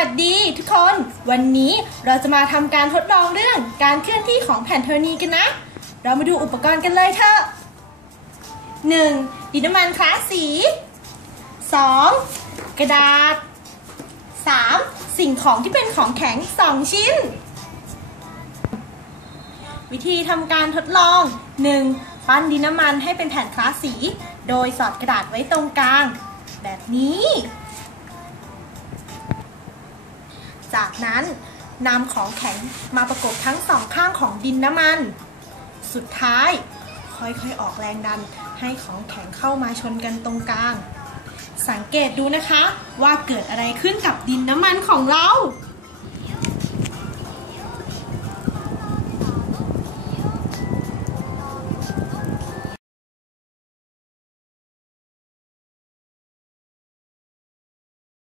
วัสดีทุกคน วันนี้เราจะมาทำการทดลองเรื่องการเคลื่อนที่ของแผ่นธรณีกันนะ เรามาดูอุปกรณ์กันเลยเถอะ 1. ดินน้ำมันคลาสสี 2. กระดาษ 3. สิ่งของที่เป็นของแข็ง 2 ชิ้น วิธีทำการทดลอง 1. ปั้นดินน้ำมันให้เป็นแผ่นคลาสสี โดยสอดกระดาษไว้ตรงกลาง แบบนี้ จากนั้นนำของแข็งมาประกบทั้งสองข้างของดินน้ำมัน สุดท้ายค่อยๆออกแรงดันให้ของแข็งเข้ามาชนกันตรงกลาง สังเกตดูนะคะว่าเกิดอะไรขึ้นกับดินน้ำมันของเรา